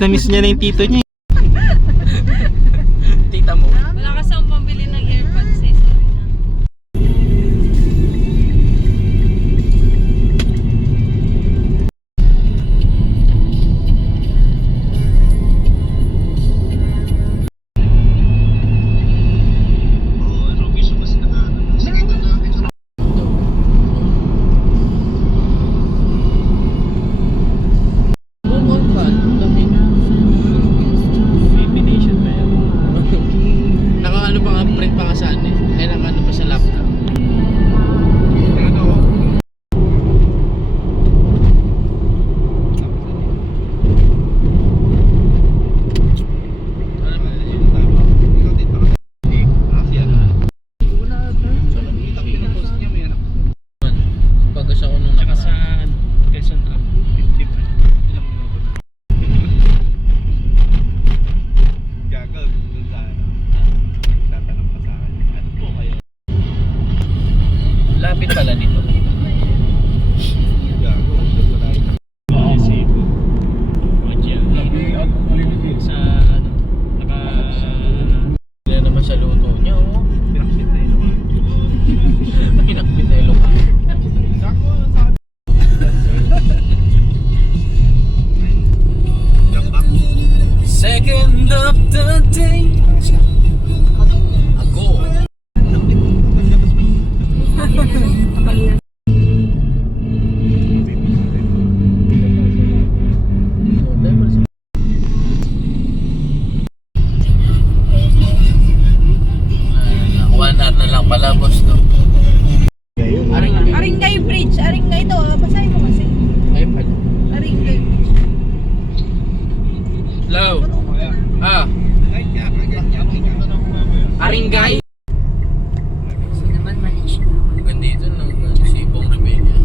na miss niya na yung tito niya. Tita mo. Wala kasi akong pambili ng AirPods eh. Sorry na. Naka-ano pa nga, print pa nga saan eh. Ay, naka-ano pa sa laptop. Pagkas ako nung Tsaka sa Quezon Up, 50 pa. Ilang minuto na. Gagal, dun sa tatanong pa sa akin. Ano po kayo? lapit pala nito. Gago, dun pa tayo. Cebu. Sa ano, Kaya naman sa luto niya, oh. pinaksit na ilong. Pinakbit na ilong. Second of the day. Ako. One hour na lang pala, boss, no? Aringay Bridge. Aringay ito. Basahin mo kasi. Ay, pala. Aringay Bridge. Hello. Ah, Aringay. Kasi naman mali siya. Gandito ng Sibong Rebellion.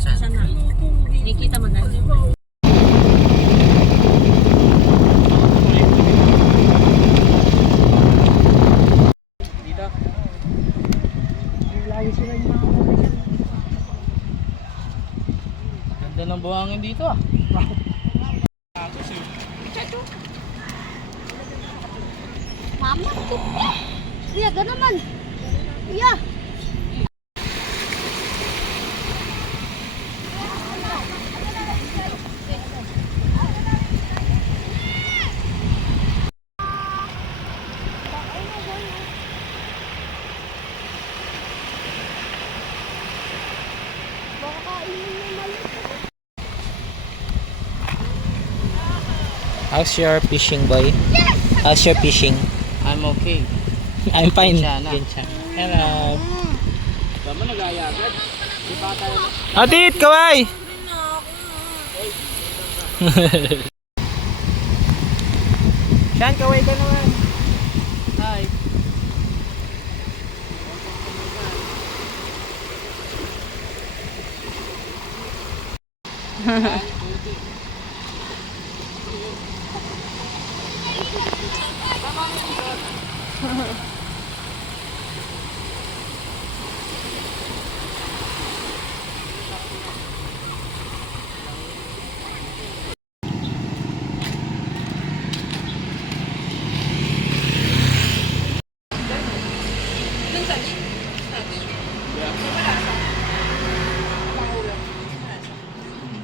Saan? Sana. Nakikita mo na. Dito. Ganda ng buhangin dito, ah. Mama, kuya. Kuya, gano'n naman. Kuya. How's your fishing, boy? How's your fishing? I'm okay. I'm fine. Sana. Hello. Tama, nag-aayagat. Di pa tayo na. Atit, kaway! Saan, kaway ka naman? Hi.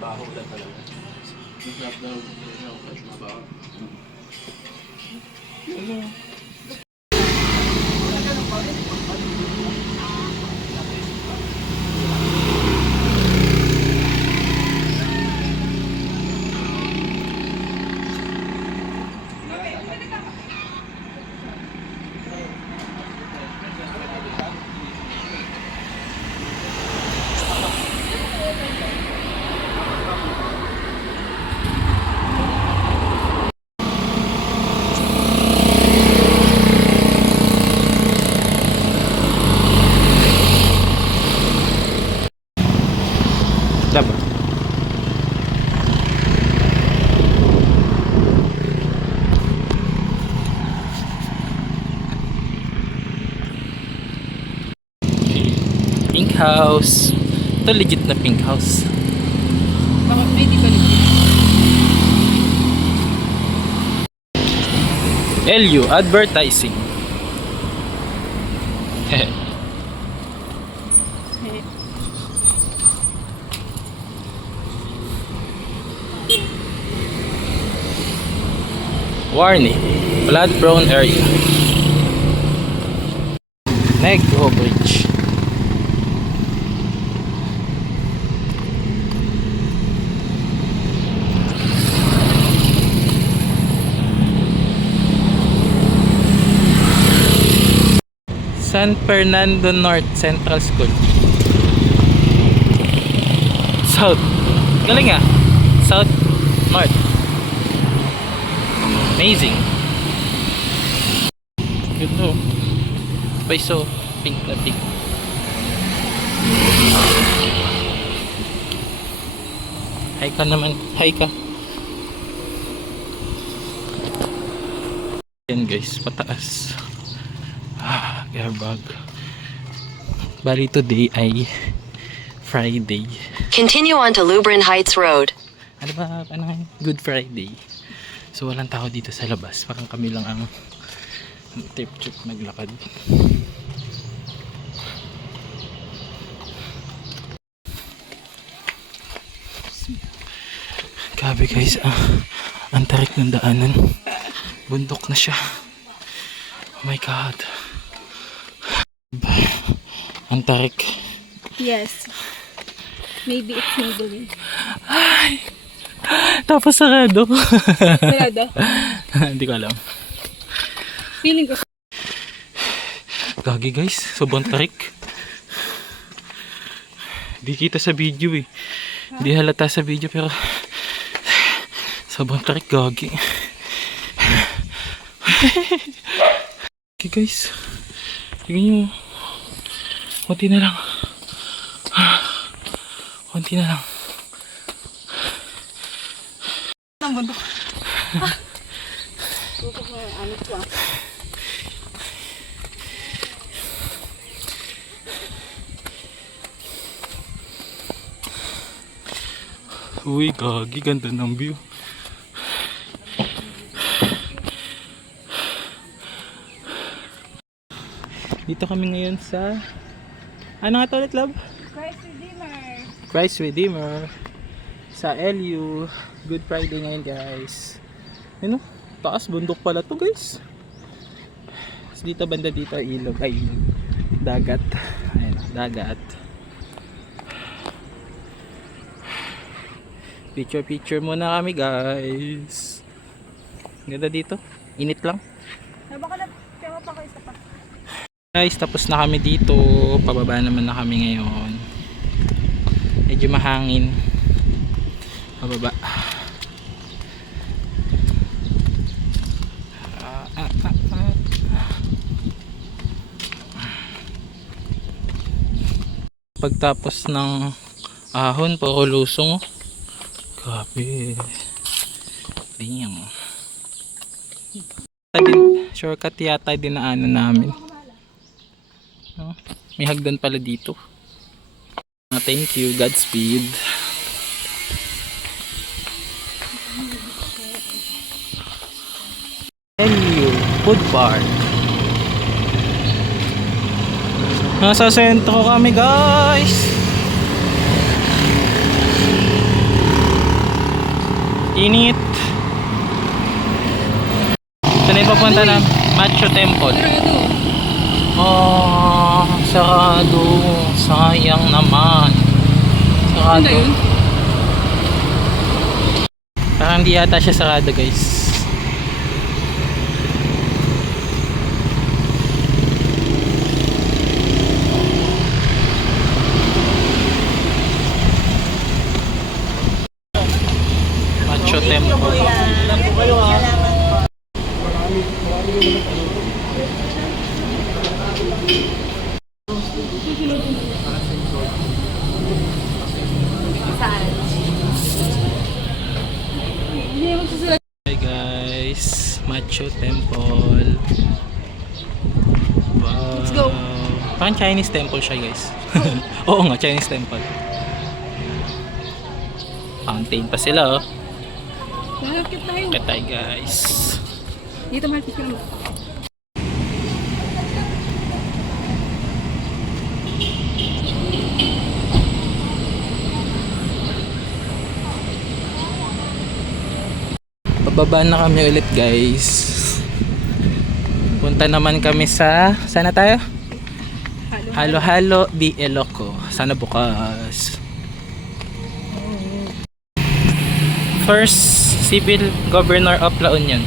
Baho lang talaga. Masarap daw. Mabaho. Dapat. Pink house. Ito legit na pink house. Bakit LU Advertising. Warning, flood prone area. Negro Bridge. San Fernando North Central School. South. Galing ah. South North. Amazing. Good no. Why so pink na pink? Hi ka naman. Hi ka. Yan guys, pataas. Airbag. Bali today ay Friday. Continue on to Lubrin Heights Road. Ano ba? Ano? Good Friday. So walang tao dito sa labas. Parang kami lang ang trip naglakad. Grabe guys, ang tarik ng daanan. Bundok na siya. Oh my god. Ang tarik. Yes. Maybe it's Maybelline. Ay! Tapos sarado. Sarado? Hindi ko alam. Feeling ko. Gagi guys, sobrang tarik. Di kita sa video eh. Di halata sa video pero sobrang tarik, gagi. Okay guys, tingnan nyo. Konti na lang. Konti na lang. Ang bundok. Bukok na ano ko ah. Uy, gagi, ganda ng view. Dito kami ngayon sa ano nga to ulit, love? Christ Redeemer. Christ Redeemer sa LU. Good Friday ngayon guys. Ano? Taas bundok pala to guys. Tapos dito banda dito ilog. Ay ilog. Dagat. Ayun, dagat. Picture muna kami guys. Ganda dito. Init lang. Baka na pero pa ko isa pa. Guys, tapos na kami dito. Pababa naman na kami ngayon. Medyo mahangin. Pababa. Pagtapos ng ahon, puro lusong. Grabe. Damn. Shortcut yata dinaanan namin. Oh, may hagdan pala dito. Thank you, Godspeed. LU Food Park. Nasa sentro kami guys. Init. Ito na yung papunta na Macho Temple. Oh, sarado. Sayang naman. Sarado. Parang di yata siya sarado guys. Macho Temple. Hi guys, Macho Temple. Wow. Let's go. Parang Chinese temple siya guys. Oo nga, Chinese temple. Fountain pa sila oh. Malapit tayo. Okay tayo guys. Dito mahal fish naman. Pababa na kami ulit guys. Punta naman kami sa... Sana tayo? Halo-halo di Ilocos. Sana bukas. First civil governor of La Union.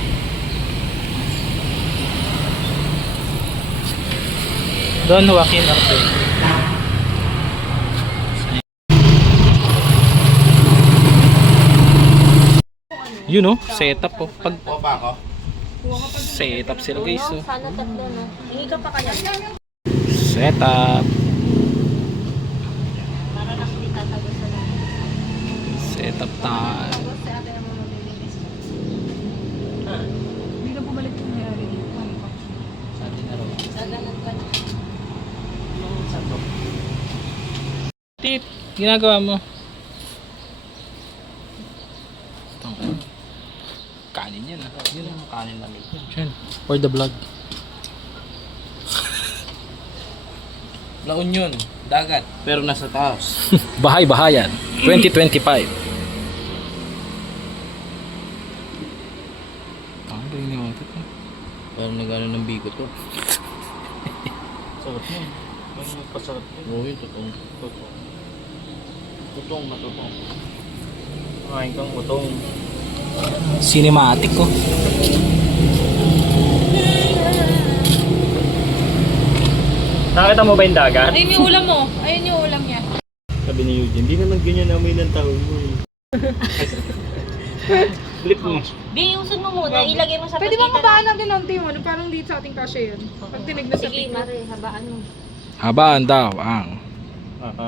Don Joaquin Arce. You know, setup po. Pag setup sila guys. Oh. Sana tatlo na. Hingi ka pa kaya. Setup. Para lang hindi tatago sa lahat. Setup time. Hindi na bumalik yung nangyari dito. Gaganan ka na. Tit, ginagawa mo. Kanin yan ah. Yun ang kanin namin. Yan. For the vlog. La Union, dagat, pero nasa taas. Bahay-bahayan 2025. Ang galing ni Otot. Parang nagano ng bigo to. Sarap mo. May pasarap yun. Oo, yun, totoong. Totoong matotong. Kain kang utong. Cinematic ko. Nakita mo ba yung dagat? Ayun yung ulam mo. Ayun yung ulam niya. Sabi ni Eugene, hindi naman ganyan amoy ng taon mo eh. Flip mo. Di, usun mo muna. Ilagay mo sa Pwede ba patita. mabaan natin onti yung ano? Parang dito sa ating kasya yun. Pag tinignan sa Sige, picture. Mare, habaan mo. Habaan daw ang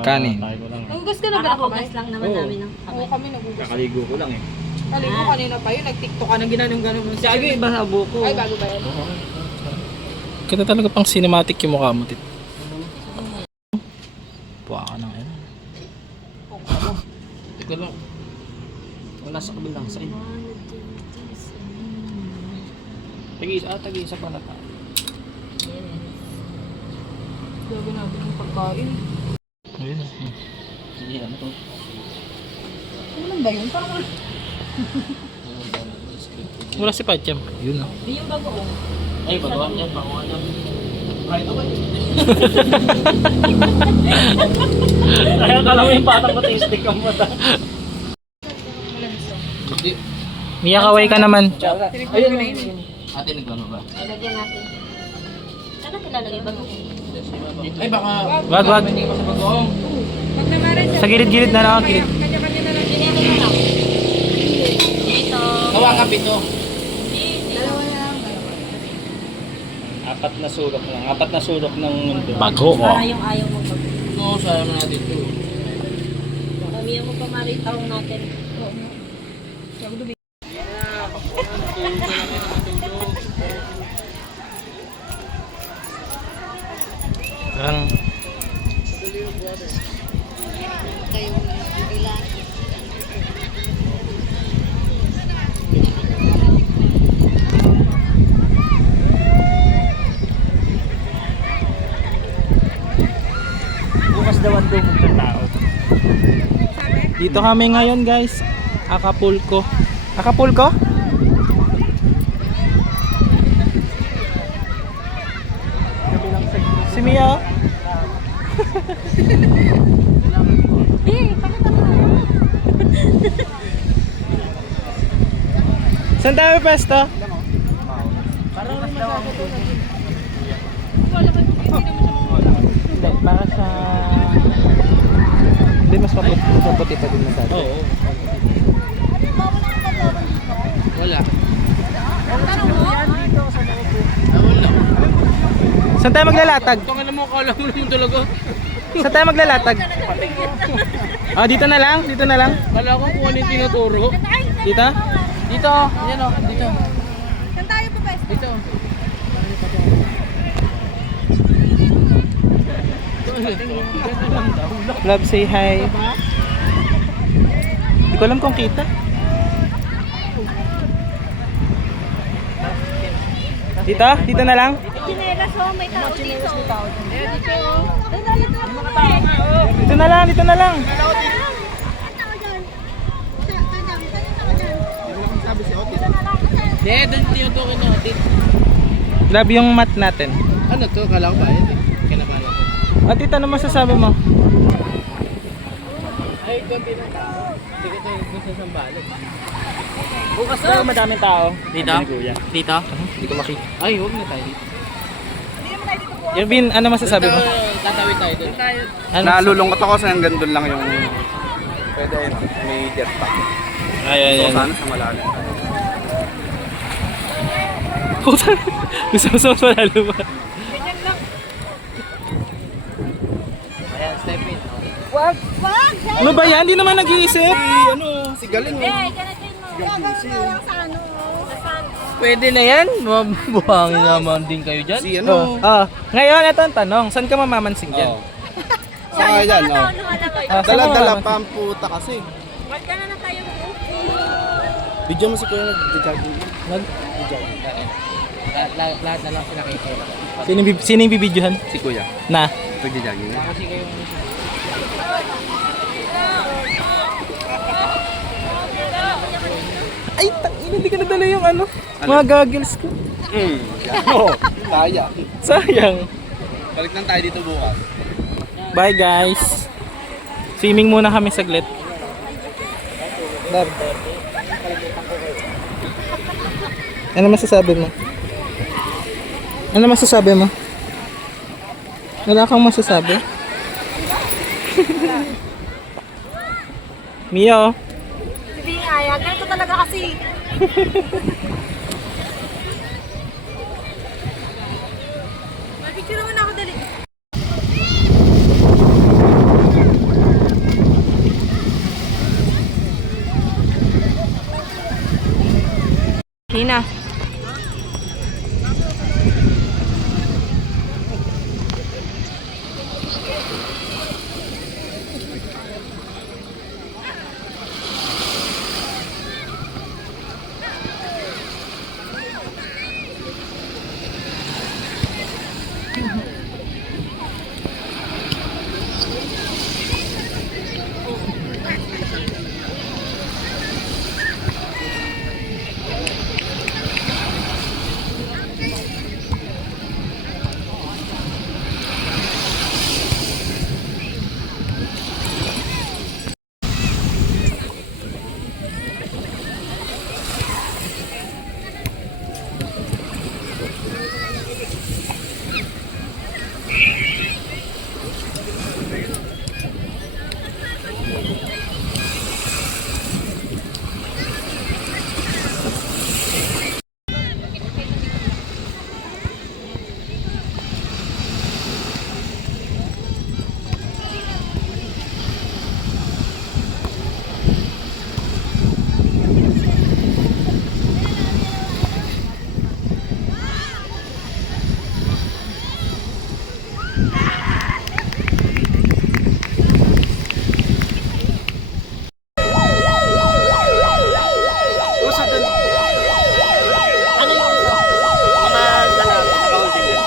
kanin. Tayo ko lang. Nagugas ka na ba kamay? Nakahugas lang naman Oo. namin ng Oo, kamay. kami nagugas. Kakaligo ko lang eh. Kaligo kanina pa yun. Nag-tiktok ka na ginanong-ganon mo. Sige, iba sa buko. Ay, bago ba yan? Kita talaga pang cinematic yung mukha mo, Tit. Puwa ka ng ano. Teka lang. Wala sa kabilang side. Tag-isa pa na tayo. Gago natin yung pagkain. Ayun. Hindi, ano to? Ano ba yun? Parang wala. Wala si Pacham. Yun ah. Di yung bagoong. Ay, bagoan yan, bagoan yan. Right away. Kaya kala mo yung patang matistik ang mata. Hindi. Mia, kaway ka naman. Tinignan ko na yun. Ate, nagano ba? Ilagyan natin. Saan natin lalagay bagoong? Ay, baka... Wag. Hindi pa sa bagoong. Pag namaran siya. Sa gilid-gilid na lang ang gilid. Kanya-kanya na lang. Ganyan na lang. Dito. Gawa ka pito. Dalawa na lang. Apat na sulok ng mundo. Bago. Para yung ayaw mo bagoong. No, sayang na natin ito. Kamiyan mo pa Mare, taong natin. Parang Bukas daw ang dumog ng tao. dito kami ngayon, guys. Acapulco. Acapulco? Si Mia. Saan tayo pesto? Hindi, para sa... Hindi, mas maputi pa din na dati. Oo. Wala. Saan tayo maglalatag? Tangin mo, kala mo naman talaga. Saan tayo maglalatag? Ah, dito na lang? Dito na lang? Kala ko kung ano yung tinuturo. Dito? Dito, yan o, dito. Saan tayo pa best? Dito. Love, say hi. Hindi ko alam kung kita. Dito? Dito na lang? Chinelas ho, may tao dito. Dito na lang, dito na lang. Hindi, doon tinutukin ng atin. Grabe yung mat natin. Ano to? Kala ko ba yan eh. Kinakala ko. At ano masasabi mo? Ay, konti ng tao. Hindi ko ito sa sambalot. Bukas na madaming tao. Dito? Dito? Hindi ko makita. Ay, huwag na tayo dito. Irvin, ano masasabi mo? Tatawid tayo doon. Ano? Nalulungkot ako sa hanggang doon lang yung pwede ayun, may jetpack. Ay. So sana sa malalim. Puta. Gusto mo lalo ba? Ayan, step in. Ano ba yan? Hindi naman nag-iisip. Si Galing Pwede na yan. Mabuhangin naman din kayo dyan. Si ano? Ngayon, ito ang tanong. Saan ka mamamansing dyan? Saka yan, oh. Saan ka Dala-dala mamamansing? pa ang puta kasi. Wag ka na tayo Video mo si Kuya nag-jogging. Lahat na lang sila kayo. Sino yung bibidyohan? Si Kuya. Na? Nag-jogging. Kasi kayo Ay, hindi ka nadala yung ano? Mga goggles ko. Oo, kaya. Sayang. Balik lang tayo dito bukas. Bye guys. Swimming muna kami saglit. Love. Ano masasabi mo? Ano masasabi mo? Wala kang masasabi? Mio. Hindi nga yan. Ganito talaga kasi. Picture naman ako dali. Hina.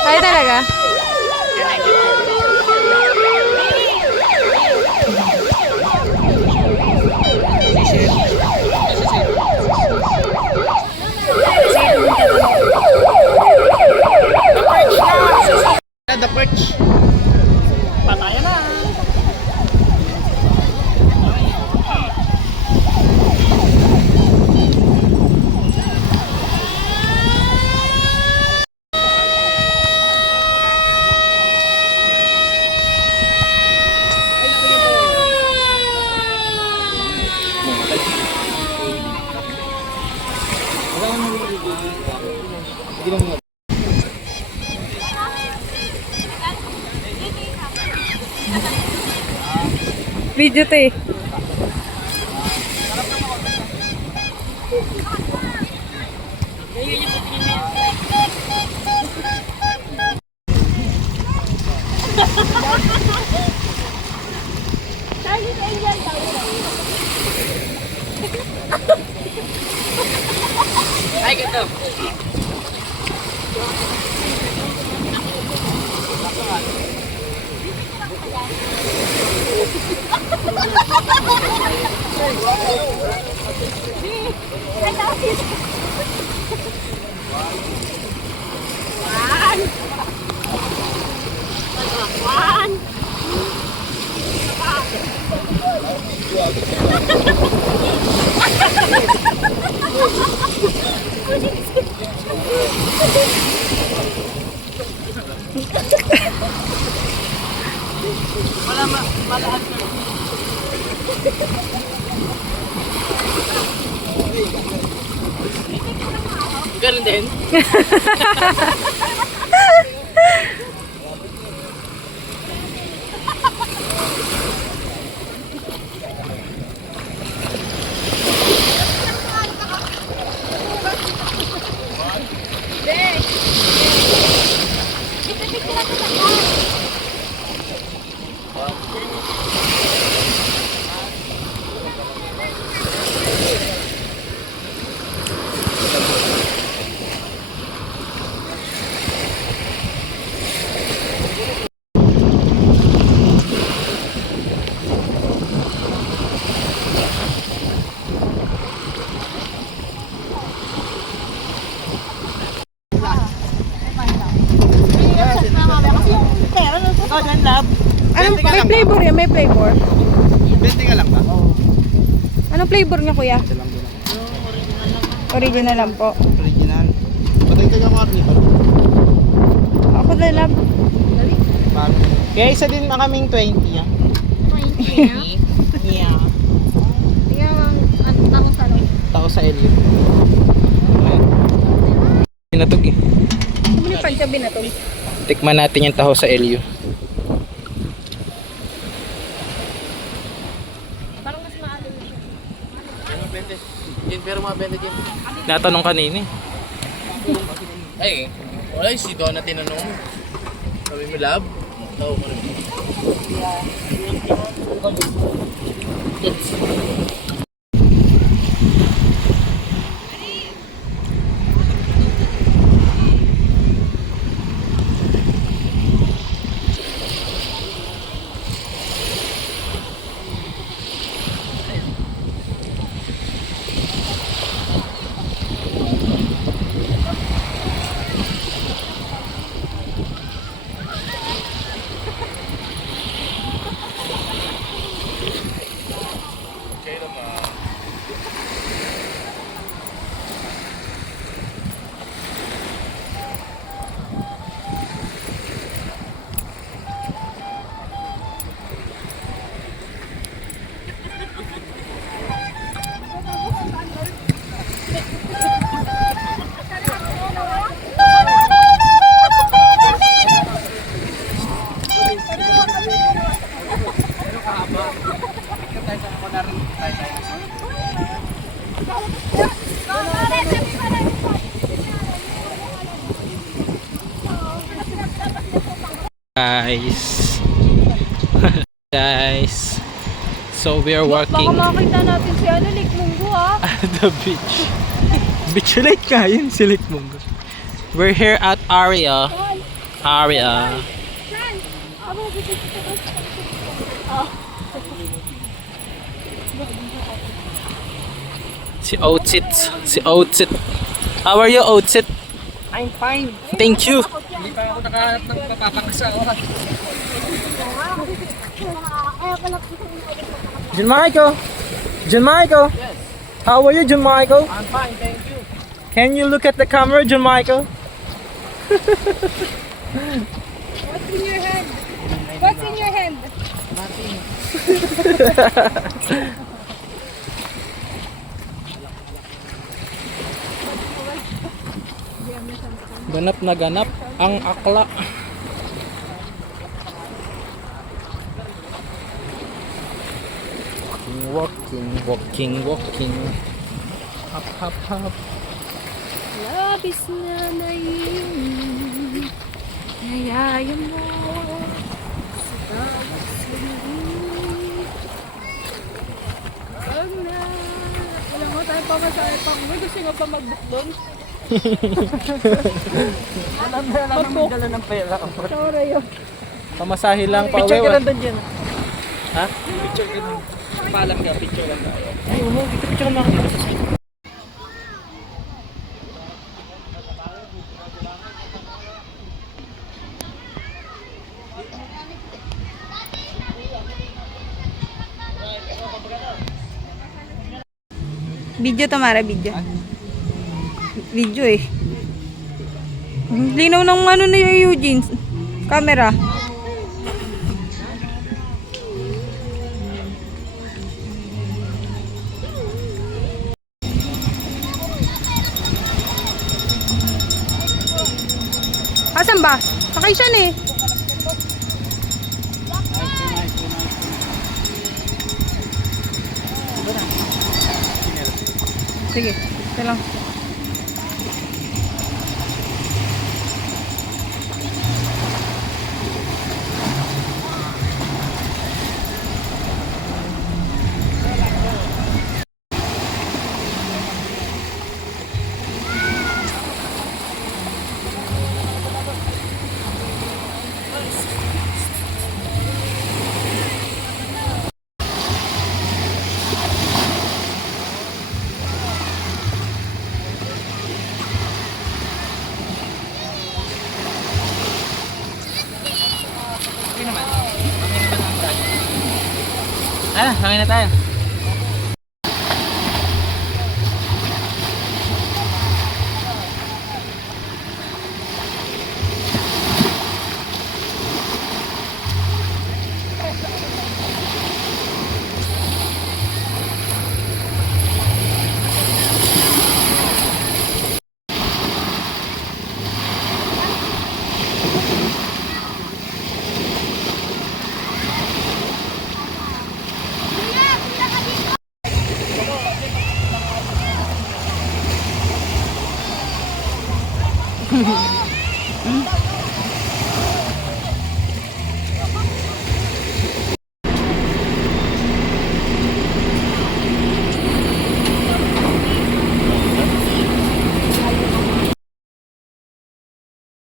Ay talaga? The perch. Patayan na. Video to eh. Ay, ganito. Ganun din. Ano, may flavor yan, may flavor. 20 ka lang ba? Anong flavor niya, kuya? Original lang po. Original. Patay ka karni pa. Ako na lang. Kaya isa din kaming 20 yan. Yeah. Tako sa Elio. Binatog eh. Ano yung pancha binatog? Tikman natin yung taho sa Elio. Pero mga benta dyan. Natanong kanina eh. Ay, wala yung si Donna tinanong mo. Sabi mo, love? Oo, mo rin. Guys. Guys. So we are walking Baka makita natin si ano, Lake Mungo ha. at the beach. Beach lake nga yun, si Lake Mungo. We're here at Aria. Aria. Si Otsit. Si Otsit. How are you, Otsit? I'm fine. Thank you. Hindi pa ako nakahanap ng papapakasawa. John Michael. John Michael. Yes. How are you, John Michael? I'm fine, thank you. Can you look at the camera, John Michael? What's in your hand? What's in your hand? Ganap na ganap ang akla. Walking. Hop, hop, hop. Labis na naiinig, nayayam mo sa bawat sandali. Pag na, alam mo tayo pamasahe pa mo, gusto nga pa mag-book doon. Alam mo magdala ng pera. Sorry yun. Pamasahe lang pa Picture ka uwi. lang doon dyan. Ha? Picture ka doon. Paalam ka, picture lang tayo. Ay, oo, picture lang ako dito sa side. Video, Tamara, video. Video eh. Linaw ng ano na yung Eugene. Camera. Asan ba? Sakay siya eh. Sige, ito lang. Ah, hangin na tayo.